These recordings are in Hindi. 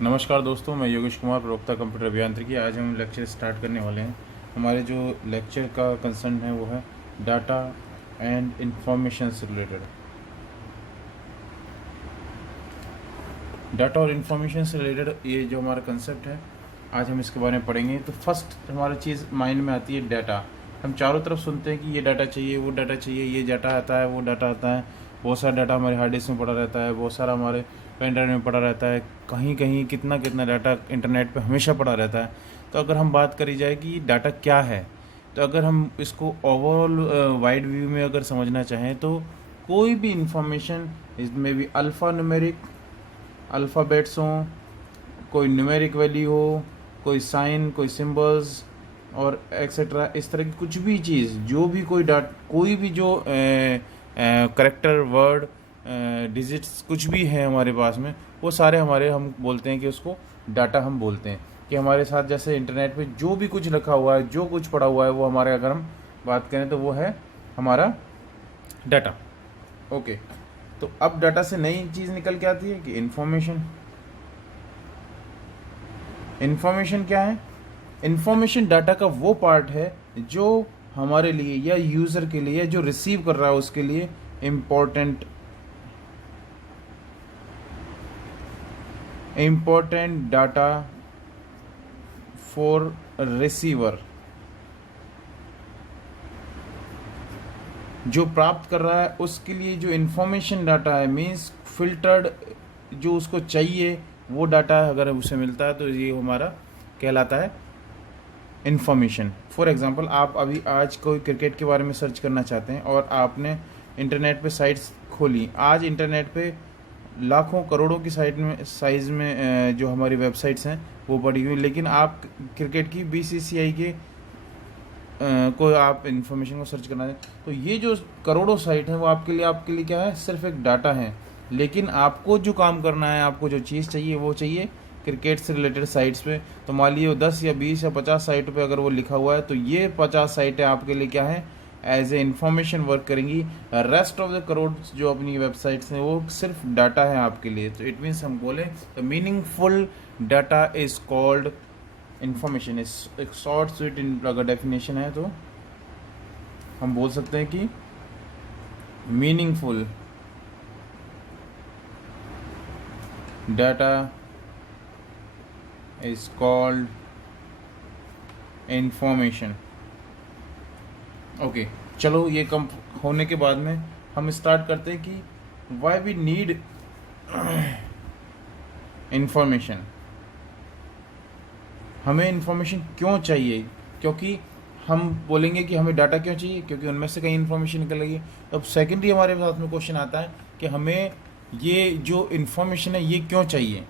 नमस्कार दोस्तों, मैं योगेश कुमार, प्रवक्ता कंप्यूटर अभियांत्रिकी। आज हम लेक्चर स्टार्ट करने वाले हैं। हमारे जो लेक्चर का कंसर्न है वो है डाटा एंड इंफॉर्मेशन से रिलेटेड। डाटा और इन्फॉर्मेशन से रिलेटेड ये जो हमारा कंसेप्ट है, आज हम इसके बारे में पढ़ेंगे। तो फर्स्ट हमारी चीज़ माइंड में आती है डाटा। हम चारों तरफ सुनते हैं कि ये डाटा चाहिए, वो डाटा चाहिए, ये डाटा आता है, वो डाटा आता है। बहुत सारा डाटा हमारे हार्ड डिस्क में पड़ा रहता है, बहुत सारा हमारे पेन ड्राइव में पड़ा रहता है, कहीं कहीं कितना कितना डाटा इंटरनेट पे हमेशा पड़ा रहता है। तो अगर हम बात करी जाए कि डाटा क्या है, तो अगर हम इसको ओवरऑल वाइड व्यू में अगर समझना चाहें तो कोई भी इंफॉर्मेशन, इसमें भी अल्फ़ा न्यूमेरिक अल्फ़ाबेट्स हों, कोई न्यूमेरिक वैल्यू हो, कोई साइन, कोई सिंबल्स और एक्सेट्रा, इस तरह की कुछ भी चीज़, जो भी कोई भी जो करेक्टर, वर्ड, डिजिट्स कुछ भी है हमारे पास में, वो सारे हमारे, हम बोलते हैं कि उसको डाटा हम बोलते हैं। कि हमारे साथ जैसे इंटरनेट पे जो भी कुछ रखा हुआ है, जो कुछ पड़ा हुआ है, वो हमारे, अगर हम बात करें तो वो है हमारा डाटा। ओके, तो अब डाटा से नई चीज़ निकल के आती है कि इंफॉर्मेशन। इन्फॉर्मेशन क्या है? इन्फॉर्मेशन डाटा का वो पार्ट है जो हमारे लिए या यूज़र के लिए, जो रिसीव कर रहा है उसके लिए इम्पोर्टेंट डाटा फॉर रिसीवर। जो प्राप्त कर रहा है उसके लिए जो इन्फॉर्मेशन डाटा है, मीन्स फिल्टर्ड, जो उसको चाहिए वो डाटा अगर उसे मिलता है तो ये हमारा कहलाता है इन्फॉर्मेशन। फॉर एग्जांपल, आप अभी आज कोई क्रिकेट के बारे में सर्च करना चाहते हैं और आपने इंटरनेट पे साइट्स खोली। आज इंटरनेट पे लाखों करोड़ों की साइज़ में जो हमारी वेबसाइट्स हैं वो पड़ी हुई, लेकिन आप क्रिकेट की बीसीसीआई के कोई आप इन्फॉर्मेशन को सर्च करना है तो ये जो करोड़ों साइट हैं वो आपके लिए क्या है? सिर्फ एक डाटा है। लेकिन आपको जो काम करना है, आपको जो चीज़ चाहिए वो चाहिए क्रिकेट से रिलेटेड साइट्स पे। तो मान लीजिए 10 या 20 या 50 साइटों पे अगर वो लिखा हुआ है, तो ये 50 साइटें आपके लिए क्या है? एज ए इंफॉर्मेशन वर्क करेंगी। रेस्ट ऑफ द करोड़ जो अपनी वेबसाइट्स हैं वो सिर्फ डाटा है आपके लिए। तो इट मीन्स हम बोलें the meaningful data is called information. इस एक शॉर्ट स्वीट अगर डेफिनेशन है तो हम बोल सकते हैं कि meaningful data is called information. Okay, चलो ये कम होने के बाद में हम स्टार्ट करते हैं कि वाई वी नीड इंफॉर्मेशन। हमें इन्फॉर्मेशन क्यों चाहिए? क्योंकि हम बोलेंगे कि हमें डाटा क्यों चाहिए, क्योंकि उनमें से कहीं इन्फॉर्मेशन निकल रही है। अब सेकेंडरी हमारे साथ में क्वेश्चन आता है कि हमें ये जो इन्फॉर्मेशन है ये क्यों चाहिए।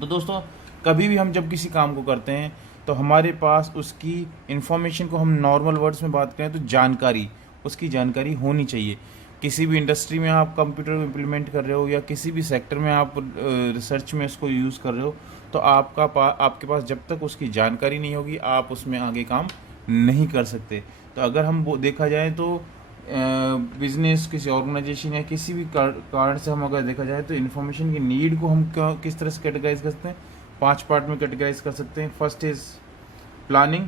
तो दोस्तों, कभी भी हम जब किसी काम को करते हैं तो हमारे पास उसकी इन्फॉर्मेशन को, हम नॉर्मल वर्ड्स में बात करें तो जानकारी, उसकी जानकारी होनी चाहिए। किसी भी इंडस्ट्री में आप कंप्यूटर इम्प्लीमेंट कर रहे हो या किसी भी सेक्टर में आप रिसर्च में इसको यूज़ कर रहे हो, तो आपके पास जब तक उसकी जानकारी नहीं होगी आप उसमें आगे काम नहीं कर सकते। तो अगर हम वो देखा जाए तो बिजनेस, किसी ऑर्गेनाइजेशन या किसी भी कारण से हम अगर देखा जाए तो इन्फॉर्मेशन की नीड को हम किस तरह से कैटेगराइज कर सकते हैं? 5 पार्ट में कैटेगराइज कर सकते हैं। First is planning,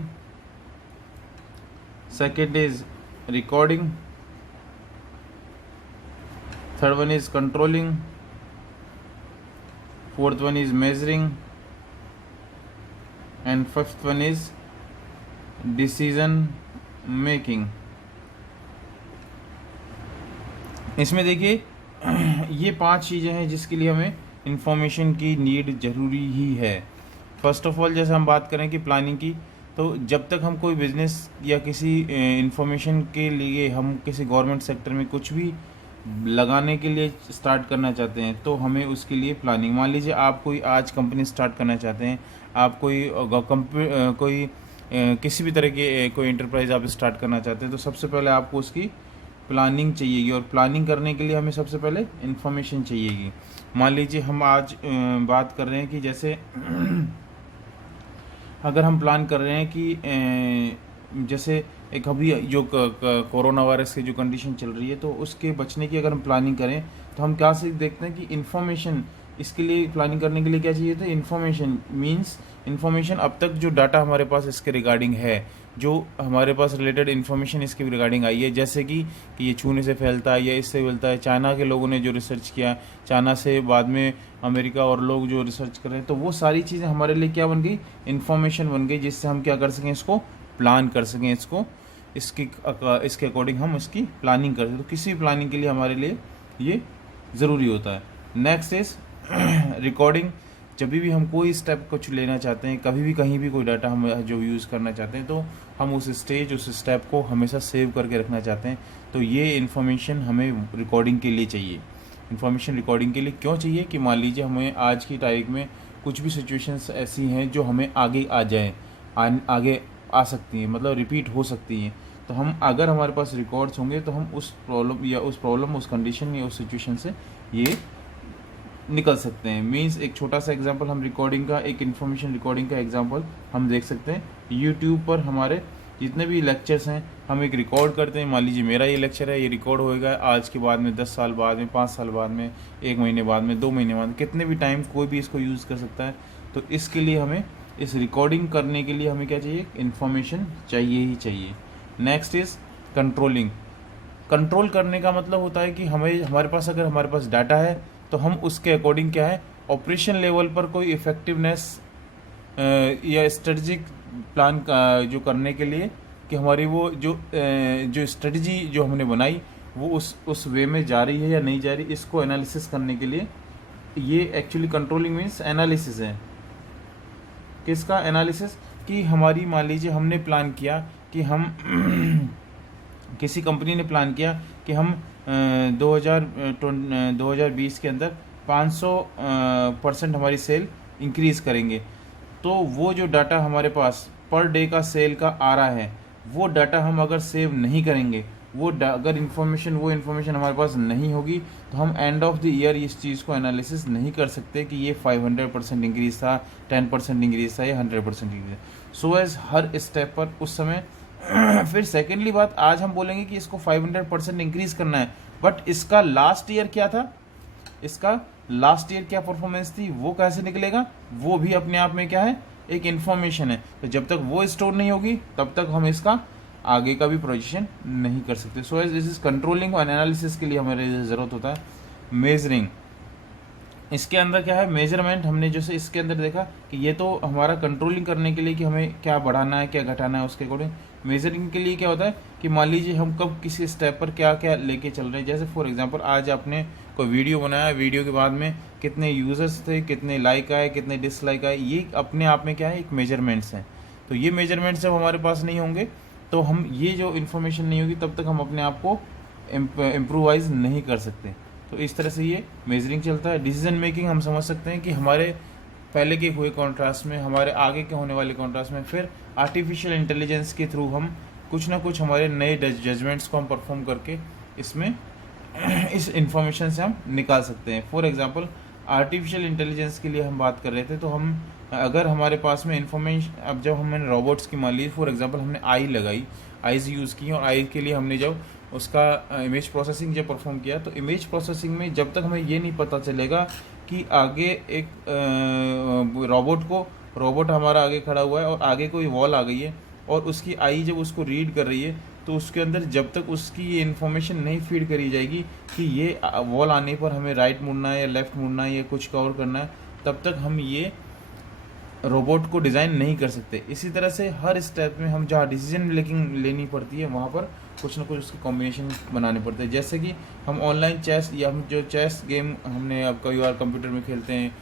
second is recording, third one is controlling, fourth one is measuring and fifth one is decision making. इसमें देखिए ये 5 चीज़ें हैं जिसके लिए हमें इंफॉर्मेशन की नीड ज़रूरी ही है। फर्स्ट ऑफ ऑल, जैसे हम बात करें कि प्लानिंग की, तो जब तक हम कोई बिज़नेस या किसी इंफॉर्मेशन के लिए, हम किसी गवर्नमेंट सेक्टर में कुछ भी लगाने के लिए स्टार्ट करना चाहते हैं तो हमें उसके लिए प्लानिंग, मान लीजिए आप कोई आज कंपनी स्टार्ट करना चाहते हैं, आप कोई किसी भी तरह की कोई एंटरप्राइज आप स्टार्ट करना चाहते हैं, तो सबसे पहले आपको उसकी प्लानिंग चाहिएगी। और प्लानिंग करने के लिए हमें सबसे पहले इन्फॉर्मेशन चाहिएगी। मान लीजिए हम आज बात कर रहे हैं कि जैसे अगर हम प्लान कर रहे हैं कि जैसे एक अभी जो कोरोना वायरस की जो कंडीशन चल रही है, तो उसके बचने की अगर हम प्लानिंग करें तो हम क्या से देखते हैं कि इन्फॉर्मेशन इसके लिए प्लानिंग करने के लिए क्या चाहिए था, इन्फॉर्मेशन। मीन्स इन्फॉर्मेशन, अब तक जो डाटा हमारे पास इसके रिगार्डिंग है, जो हमारे पास रिलेटेड इन्फॉर्मेशन इसके रिगार्डिंग आई है, जैसे कि ये छूने से फैलता है या इससे फैलता है, चाइना के लोगों ने जो रिसर्च किया, चाइना से बाद में अमेरिका और लोग जो रिसर्च कर रहे हैं, तो वो सारी चीज़ें हमारे लिए क्या बन गई, इन्फॉर्मेशन बन गई, जिससे हम क्या कर सकें, इसको प्लान कर सकें, इसके अकॉर्डिंग हम इसकी प्लानिंग कर सकें। तो किसी भी प्लानिंग के लिए हमारे लिए ये ज़रूरी होता है। Next is recording. जब भी हम कोई स्टेप कुछ लेना चाहते हैं, कभी भी कहीं भी कोई डाटा हम जो यूज़ करना चाहते हैं, तो हम उस स्टेप को हमेशा सेव करके रखना चाहते हैं। तो ये इन्फॉर्मेशन हमें रिकॉर्डिंग के लिए चाहिए। इन्फॉर्मेशन रिकॉर्डिंग के लिए क्यों चाहिए कि मान लीजिए हमें आज की तारीख में कुछ भी सिचुएशंस ऐसी हैं जो हमें आगे आ जाए, आगे आ सकती हैं, मतलब रिपीट हो सकती हैं। तो हम अगर हमारे पास रिकॉर्ड्स होंगे तो हम उस प्रॉब्लम उस कंडीशन या उस सिचुएशन से ये निकल सकते हैं। मीन्स एक छोटा सा एग्जांपल हम रिकॉर्डिंग का, एक इन्फॉर्मेशन रिकॉर्डिंग का एग्जांपल हम देख सकते हैं। यूट्यूब पर हमारे जितने भी लेक्चर्स हैं हम एक रिकॉर्ड करते हैं। मान लीजिए मेरा ये लेक्चर है, ये रिकॉर्ड होएगा आज के बाद में 10 साल बाद में, 5 साल बाद में, 1 महीने बाद में, 2 महीने बाद में, कितने भी टाइम कोई भी इसको यूज़ कर सकता है। तो इसके लिए हमें, इस रिकॉर्डिंग करने के लिए हमें क्या चाहिए, इन्फॉर्मेशन चाहिए ही चाहिए। Next is controlling. कंट्रोल करने का मतलब होता है कि हमारे पास अगर हमारे पास डाटा है तो हम उसके अकॉर्डिंग क्या है, ऑपरेशन लेवल पर कोई इफ़ेक्टिवनेस या स्ट्रेटजिक प्लान जो करने के लिए कि हमारी वो जो स्ट्रेटजी जो हमने बनाई वो उस वे में जा रही है या नहीं जा रही, इसको एनालिसिस करने के लिए ये एक्चुअली कंट्रोलिंग मीन्स एनालिसिस है। किसका एनालिसिस, कि हमारी मान लीजिए हमने प्लान किया कि हम किसी कंपनी ने प्लान किया कि हम 2020 के अंदर 500% हमारी सेल इंक्रीज़ करेंगे। तो वो जो डाटा हमारे पास पर डे का सेल का आ रहा है, वो डाटा हम अगर सेव नहीं करेंगे, अगर वो इन्फॉर्मेशन हमारे पास नहीं होगी, तो हम एंड ऑफ द ईयर इस चीज़ को एनालिसिस नहीं कर सकते कि ये 500% इंक्रीज़ था, 10% इंक्रीज़ था या 100% इंक्रीज़। सो एज हर स्टेप पर उस समय फिर सेकेंडली बात, आज हम बोलेंगे कि इसको 500% इंक्रीज़ करना है, बट इसका लास्ट ईयर क्या था, इसका लास्ट ईयर क्या परफॉर्मेंस थी, वो कैसे निकलेगा, वो भी अपने आप में क्या है, एक इन्फॉर्मेशन है। तो जब तक वो स्टोर नहीं होगी तब तक हम इसका आगे का भी प्रोजेक्शन नहीं कर सकते। So as this is controlling और एनालिसिस के लिए हमारे ज़रूरत होता है मेजरिंग। इसके अंदर क्या है, मेजरमेंट। हमने जैसे इसके अंदर देखा कि ये तो हमारा कंट्रोलिंग करने के लिए कि हमें क्या बढ़ाना है क्या घटाना है, उसके अकॉर्डिंग। मेजरिंग के लिए क्या होता है कि मान लीजिए हम कब किसी स्टेप पर क्या क्या लेके चल रहे हैं। जैसे फॉर एग्जांपल आज आपने कोई वीडियो बनाया, वीडियो के बाद में कितने यूज़र्स थे, कितने लाइक आए, कितने डिसलाइक आए, ये अपने आप में क्या है, एक मेजरमेंट्स हैं। तो ये मेजरमेंट्स जब हमारे पास नहीं होंगे तो हम ये जो इन्फॉर्मेशन नहीं होगी तब तक हम अपने आप को इम्प्रूवाइज नहीं कर सकते। तो इस तरह से ये मेजरिंग चलता है। डिसीजन मेकिंग हम समझ सकते हैं कि हमारे पहले के हुए कॉन्ट्रास्ट में, हमारे आगे के होने वाले कॉन्ट्रास्ट में, फिर आर्टिफिशियल इंटेलिजेंस के थ्रू हम कुछ ना कुछ हमारे नए जजमेंट्स को हम परफॉर्म करके इसमें इस इंफॉर्मेशन से हम निकाल सकते हैं। फॉर एग्जांपल आर्टिफिशियल इंटेलिजेंस के लिए हम बात कर रहे थे, तो हम अगर हमारे पास में इंफॉर्मेशन, अब जब हमने रोबोट्स की मान ली फॉर एग्जांपल हमने आई लगाई, आईज यूज़ की, और आई के लिए हमने जब उसका इमेज प्रोसेसिंग जब परफॉर्म किया, तो इमेज प्रोसेसिंग में जब तक हमें ये नहीं पता चलेगा कि आगे एक रोबोट हमारा आगे खड़ा हुआ है और आगे कोई वॉल आ गई है और उसकी आई जब उसको रीड कर रही है, तो उसके अंदर जब तक उसकी ये इन्फॉर्मेशन नहीं फीड करी जाएगी कि ये वॉल आने पर हमें राइट मुड़ना है या लेफ़्ट मुड़ना है या कुछ कवर करना है, तब तक हम ये रोबोट को डिज़ाइन नहीं कर सकते। इसी तरह से हर स्टेप में हम जहाँ डिसीजन लेनी पड़ती है वहाँ पर कुछ ना कुछ उसके कॉम्बिनेशन बनाने पड़ते हैं। जैसे कि हम ऑनलाइन चेस या हम जो चेस गेम हमने अब कई बार कंप्यूटर में खेलते हैं,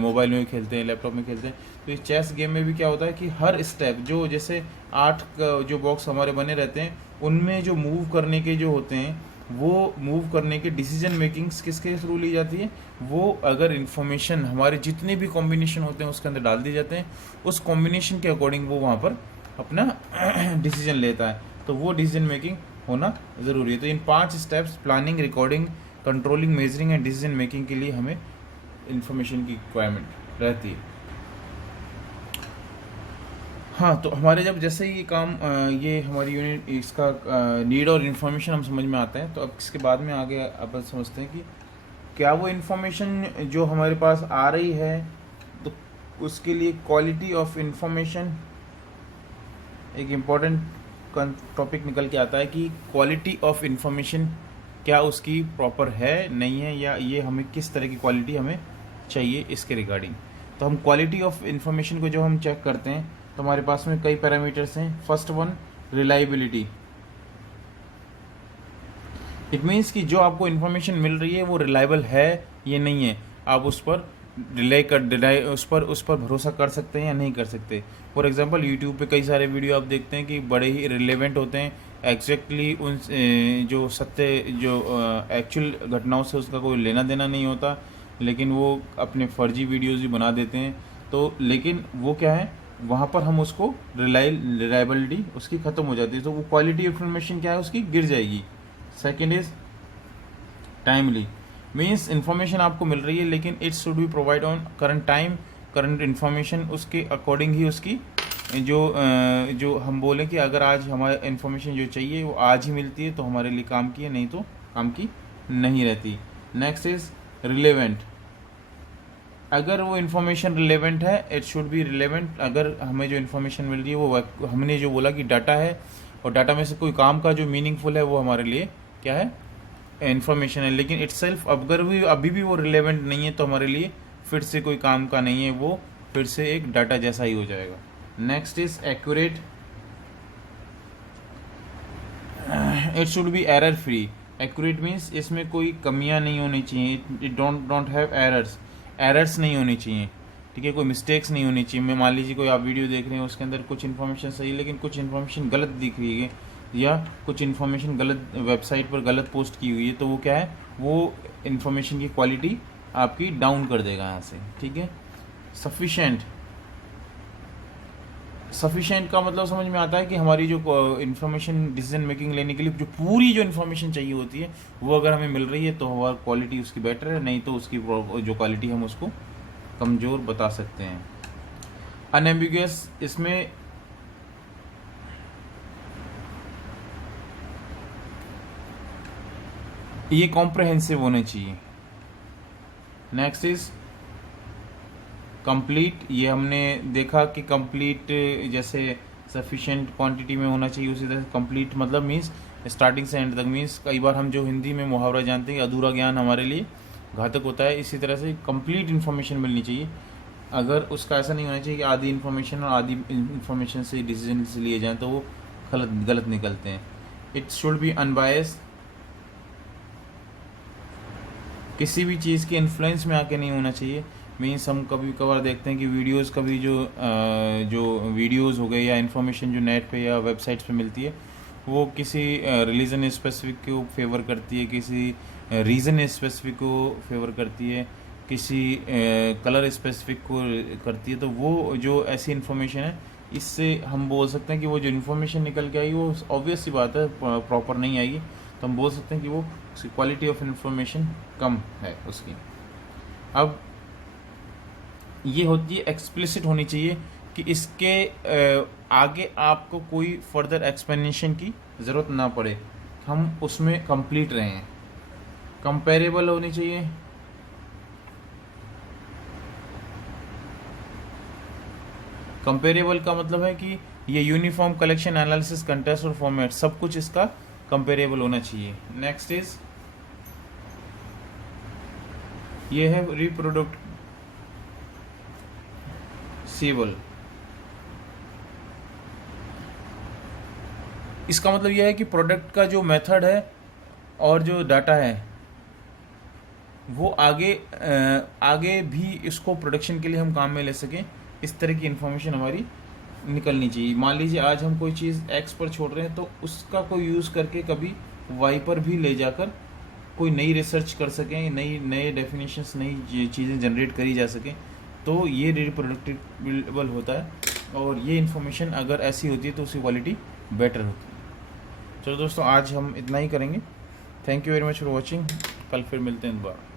मोबाइल में खेलते हैं, लैपटॉप में खेलते हैं, तो इस चेस गेम में भी क्या होता है कि हर स्टेप जो जैसे 8 जो बॉक्स हमारे बने रहते हैं, उनमें जो मूव करने के जो होते हैं, वो मूव करने के डिसीजन मेकिंग्स किसके थ्रू ली जाती है, वो अगर इन्फॉर्मेशन हमारे जितने भी कॉम्बिनेशन होते हैं उसके अंदर डाल दिए जाते हैं, उस कॉम्बिनेशन के अकॉर्डिंग वो वहाँ पर अपना डिसीजन लेता है। तो वो डिसीजन मेकिंग होना ज़रूरी है। तो इन 5 steps planning, recording, controlling, measuring and decision making के लिए हमें इन्फॉर्मेशन की रिक्वायरमेंट रहती है। हाँ, तो हमारे जब जैसे ही काम ये हमारी यूनिट इसका नीड और इन्फॉर्मेशन हम समझ में आता है, तो अब इसके बाद में आगे अपन समझते हैं कि क्या वो इन्फॉर्मेशन जो हमारे पास आ रही है तो उसके लिए क्वालिटी ऑफ इन्फॉर्मेशन एक इम्पॉर्टेंट टॉपिक निकल के आता है कि क्वालिटी ऑफ इन्फॉर्मेशन क्या उसकी प्रॉपर है नहीं है, या ये हमें किस तरह की क्वालिटी हमें चाहिए इसके रिगार्डिंग। तो हम क्वालिटी ऑफ इन्फॉर्मेशन को जब हम चेक करते हैं तो हमारे पास में कई पैरामीटर्स हैं। First one, reliability. It means कि जो आपको इन्फॉर्मेशन मिल रही है वो रिलायबल है या नहीं है, आप उस पर उस पर भरोसा कर सकते हैं या नहीं कर सकते। फॉर एग्जांपल यूट्यूब पे कई सारे वीडियो आप देखते हैं कि बड़े ही रिलेवेंट होते हैं, एग्जैक्टली उन जो सत्य जो एक्चुअल घटनाओं से उसका कोई लेना देना नहीं होता, लेकिन वो अपने फर्जी वीडियोज़ भी बना देते हैं। तो लेकिन वो क्या है, वहाँ पर हम उसको रिलायबिलिटी उसकी ख़त्म हो जाती है, तो वो क्वालिटी इन्फॉर्मेशन क्या है उसकी गिर जाएगी। Second is timely, means information आपको मिल रही है लेकिन it should be provide on current time, current information उसके अकॉर्डिंग ही उसकी जो हम बोलें कि अगर आज हमारे इन्फॉर्मेशन जो चाहिए वो आज ही मिलती है तो हमारे लिए काम की है, नहीं तो काम की नहीं रहती। नेक्स्ट इज रिलेवेंट, अगर वो इन्फॉर्मेशन रिलेवेंट है इट शुड बी रिलेवेंट। अगर हमें जो इन्फॉर्मेशन मिल रही है वो हमने जो बोला कि डाटा है और डाटा में से कोई काम का जो मीनिंगफुल है वो हमारे लिए क्या है, इन्फॉर्मेशन है, लेकिन इटसेल्फ अगर भी अभी भी वो रिलेवेंट नहीं है तो हमारे लिए फिर से कोई काम का नहीं है, वो फिर से एक डाटा जैसा ही हो जाएगा। Next is accurate, it should be error free. Accurate means इसमें कोई कमियां नहीं होनी चाहिए, इट डोंट हैव एरर्स नहीं होनी चाहिए, ठीक है, कोई मिस्टेक्स नहीं होनी चाहिए। मैं मान लीजिए कोई आप वीडियो देख रहे हैं उसके अंदर कुछ इन्फॉर्मेशन सही है लेकिन कुछ इन्फॉर्मेशन गलत दिख रही है या कुछ इन्फॉर्मेशन गलत वेबसाइट पर गलत पोस्ट की हुई है, तो वो क्या है, वो इन्फॉर्मेशन की क्वालिटी आपकी डाउन कर देगा यहाँ से, ठीक है। सफिशेंट का मतलब समझ में आता है कि हमारी जो इन्फॉर्मेशन डिसीजन मेकिंग लेने के लिए जो पूरी जो इन्फॉर्मेशन चाहिए होती है वो अगर हमें मिल रही है तो हमारी क्वालिटी उसकी बेटर है, नहीं तो उसकी जो क्वालिटी हम उसको कमज़ोर बता सकते हैं। अनएम्बिगुअस, इसमें ये कॉम्प्रहेंसिव होने चाहिए। नेक्स्ट इज कंप्लीट, ये हमने देखा कि कंप्लीट जैसे सफिशिएंट क्वांटिटी में होना चाहिए, उसी तरह कंप्लीट मतलब मीन्स स्टार्टिंग से एंड तक। मीन्स कई बार हम जो हिंदी में मुहावरा जानते हैं कि अधूरा ज्ञान हमारे लिए घातक होता है, इसी तरह से कंप्लीट इन्फॉर्मेशन मिलनी चाहिए। अगर उसका ऐसा नहीं होना चाहिए कि आधी इन्फॉर्मेशन और आधी इन्फॉर्मेशन से डिसीजन लिए जाएँ तो वो गलत निकलते हैं। इट शुड बी अनबायस्ड, किसी भी चीज़ के इन्फ्लुएंस में आके नहीं होना चाहिए। मीन्स हम कभी कभार देखते हैं कि वीडियोस कभी जो वीडियोस हो गए या इन्फॉर्मेशन जो नेट पे या वेबसाइट्स पे मिलती है वो किसी रिलीजन स्पेसिफिक को फेवर करती है, किसी रीज़न स्पेसिफिक को फेवर करती है, किसी कलर स्पेसिफिक को करती है, तो वो जो ऐसी इन्फॉर्मेशन है इससे हम बोल सकते हैं कि वो जो इन्फॉर्मेशन निकल के आई वो ऑब्वियस सी बात है प्रॉपर नहीं आएगी, तो हम बोल सकते हैं कि वो उसकी क्वालिटी ऑफ इन्फॉर्मेशन कम है उसकी। अब ये होती है एक्सप्लिसिट होनी चाहिए कि इसके आगे आपको कोई फर्दर एक्सप्लेनेशन की ज़रूरत ना पड़े, हम उसमें कंप्लीट रहें। कंपेरेबल होनी चाहिए, कंपेरेबल का मतलब है कि ये यूनिफॉर्म कलेक्शन एनालिसिस कंटेस्ट और फॉर्मेट सब कुछ इसका कंपेरेबल होना चाहिए। नेक्स्ट इज ये है रिप्रोडक्टिबल, इसका मतलब यह है कि प्रोडक्ट का जो मेथड है और जो डाटा है वो आगे भी इसको प्रोडक्शन के लिए हम काम में ले सकें, इस तरह की इन्फॉर्मेशन हमारी निकलनी चाहिए। मान लीजिए आज हम कोई चीज़ एक्स पर छोड़ रहे हैं तो उसका कोई यूज़ करके कभी वाई पर भी ले जाकर कोई नई रिसर्च कर सकें, नए डेफिनेशंस, नई चीज़ें जनरेट करी जा सकें, तो ये रिप्रोडक्टिबल होता है। और ये इन्फॉर्मेशन अगर ऐसी होती है तो उसकी क्वालिटी बेटर होती है। चलो दोस्तों, आज हम इतना ही करेंगे। Thank you very much for watching, कल फिर मिलते हैं दोबारा।